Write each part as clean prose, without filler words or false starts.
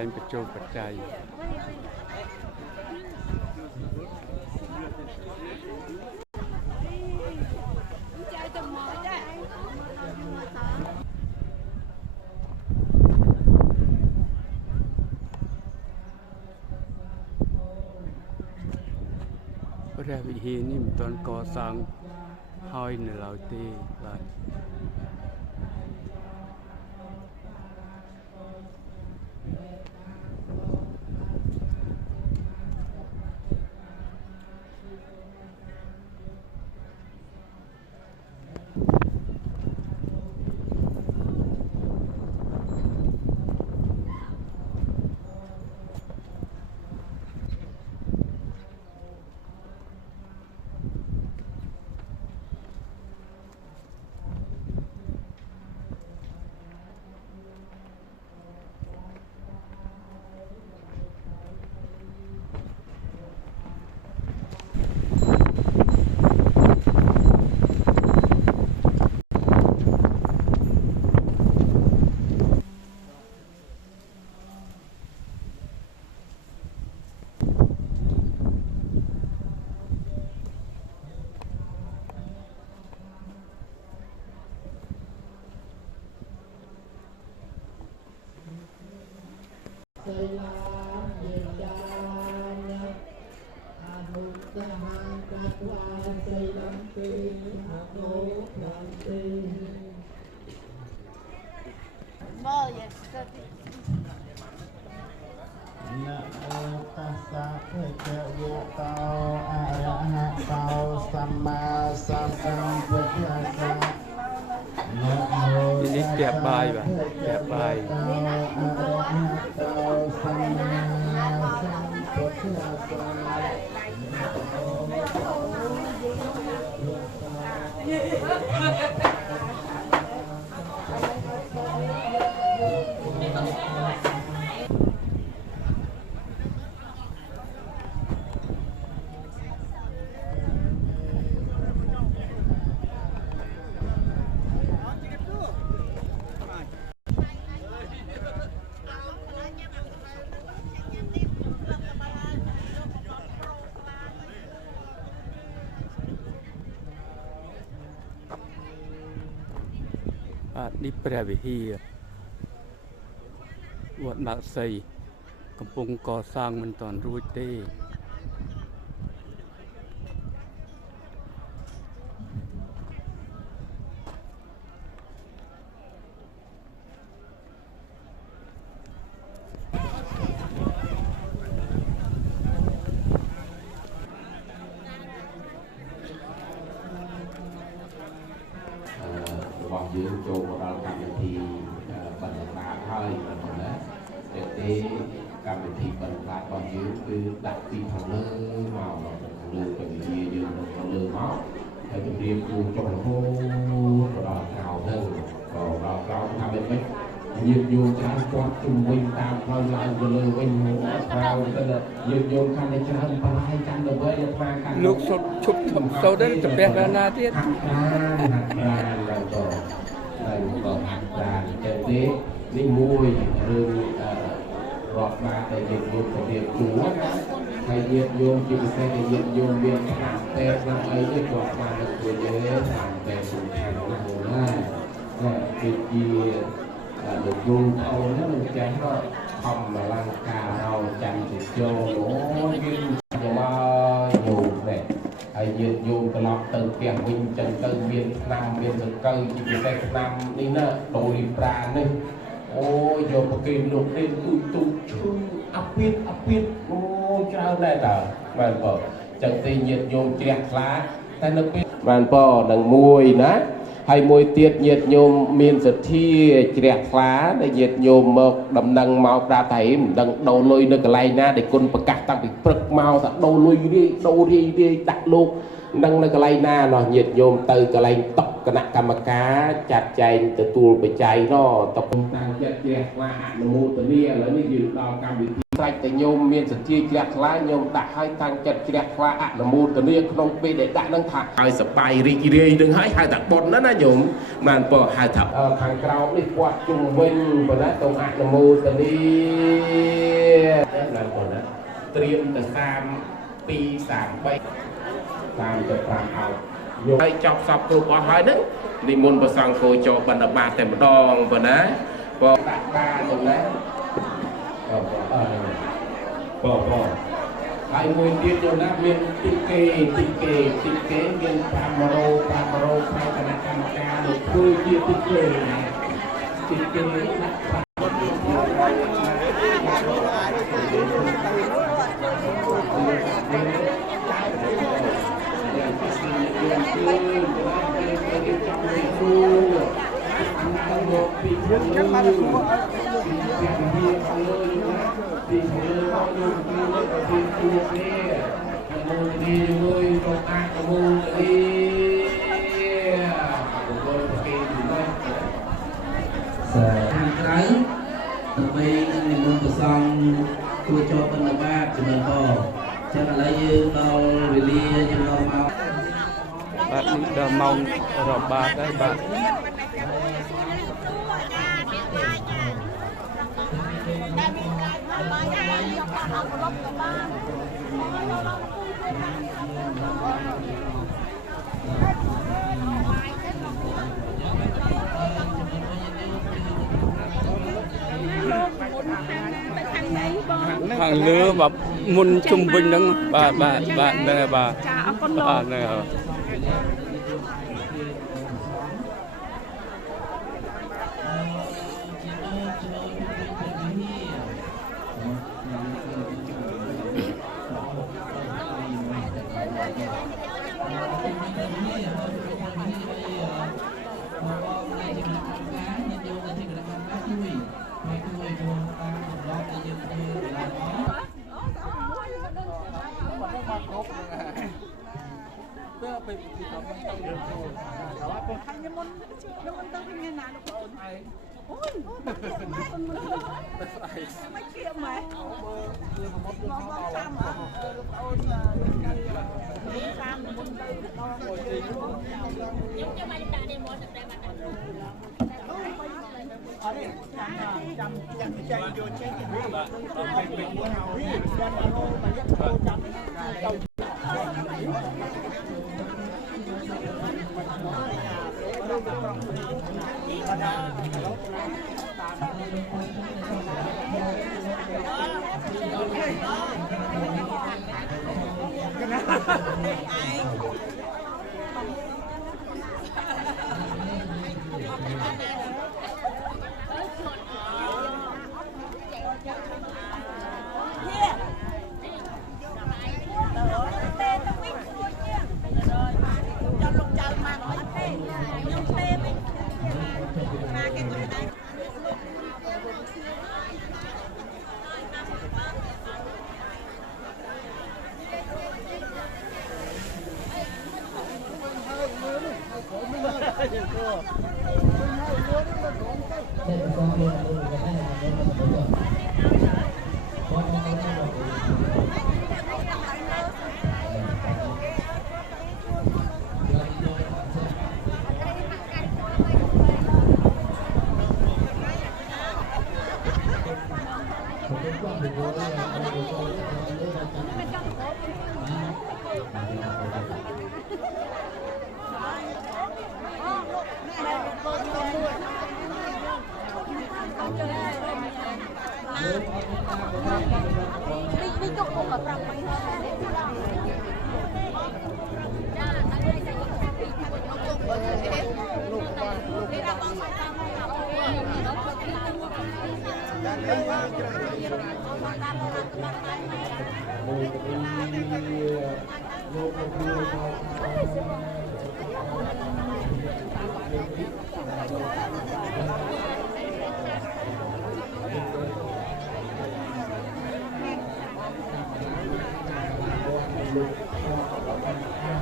លែងបញ្ចូលបច្ច័យព្រះវិហារនេះមិនទាន់កសាងហើយនៅឡើយទេបាទ Ini tiap bayi, Pak. Tiap bayi. Đi ព្រះវិហារ វត្តបាក់សី កំពុងកសាងមិនទាន់រួចទេ យើងចូលមកដល់កម្មវិធីបណ្ឌបាតហើយបងណាតែទេកម្មវិធីបណ្ឌបាតរបស់យើងគឺដាក់ពីខាងលើមកខាងលើពវិជាយើងនៅខាងលើមកហើយជម្រាបជូនចុះរហូតដល់ក្រោយទៅក៏ដល់ក្រោយថាមិនវិញញាតិញោមច្រើនគាត់ជុំវិញតាមផ្លូវឡើងទៅលើវិញក្រោយទៅញាតិញោមកាន់តែច្រើនបន្លាយកាន់ទៅវិញអាត្មាកាន់លោកសុតឈប់ធំសូទៅទៅព្រះកាលណាទៀតហើយក៏អាក់ដានទៅទេនេះមួយរឿងរដ្ឋបាលតែញាតិញោមទៅរៀបជួនហើយញាតិញោមជាពិសេសញាតិញោមមានឋានតែណាស់អីនេះក៏បានទៅជួយយើងឋានតែសំខាន់ណាស់ណាគឺជាលោកគ្រូអូនហ្នឹងមិនចេះក៏ខំអលង្ការឲ្យចាំទៅចូលអូយយើងមកញោមនេះហើយញាតិញោមត្រឡប់ទៅផ្ទះវិញចឹងទៅមានឆ្នាំមានសង្កូវជាពិសេសឆ្នាំនេះណាដូរីប្រានេះអូយយកប្រគេនលោកនេះទូឈឺអាពីតអូច្រើនដែរតើបានបើចឹងទីញាតិញោមជ្រះថ្លាតែនៅពេលបានបើនឹងមួយណាហើយមួយទៀតញាតិញោមមានសទ្ធាជ្រះថ្លាដែលញាតិញោមមកដំណឹងមកប្រាប់ថាមិនដឹងដូរលុយនៅកន្លែងណាដែលគុណប្រកាសតាំងពីព្រឹកមកថាដូរលុយរាយដាក់លោកនឹងនៅកន្លែងណាណោះញាតិញោមទៅកន្លែងតុគណៈកម្មការចាត់ចែងទទួលបច្ច័យណោះតុតាំងចិត្តជ្រះថ្លាអនុមោទនាឥឡូវនេះយើងដល់កម្មវិធី ស្រេចតែញោមមានសទ្ធាជ្រះថ្លាញោមដាក់ឲ្យតាំងចិត្តជ្រះថ្លាអនុមោទនាក្នុងពេលដែលដាក់នឹងថាឲ្យសបាយរីករាយនឹងហើយហៅថាបុណ្យណាញោមបានពោហៅថាខាងក្រោមនេះគាត់ជុំវិញប៉ុន្តែតុងអនុមោទនាណាបងណាត្រៀមទៅ32 33តាមទៅ5ឲ្យហើយចប់សពគ្រប់អស់ហើយហ្នឹងនិមន្តព្រះសង្ឃគោចូលបណ្ឌបាតតែម្ដងប៉ុណ្ណាបងដាក់ការទៅណាបងហើយមួយទៀតយកណាមានទីគេមាន500ខាងគណៈកម្មការលោកធ្វើជាទីគេដាក់ដើម្បីនឹងនិមន្តព្រះសង្ឃគួរចូលបណ្ឌបាតចំណងចឹងឥឡូវយើងដល់វេលាយើងដល់មកបាទនេះដល់ម៉ោងរបាតហើយបាទខាងលើแบบមុនជុំវិញហ្នឹងបាទហ្នឹងហើយបាទចាអរគុណលោកបាទហ្នឹងហើយ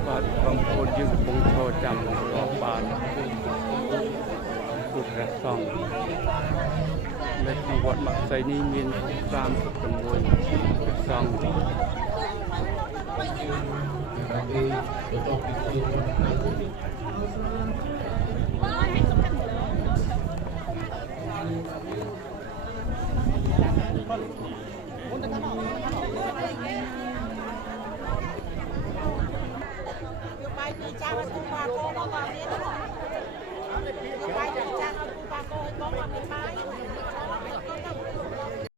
បាទបងប្អូនយើងកំពុងចូលចាំរកបានពុទ្ធព្រះសង្ឃ នៅក្នុងវត្តបាក់សីនេះមាន36សង្ឃ Lagi betul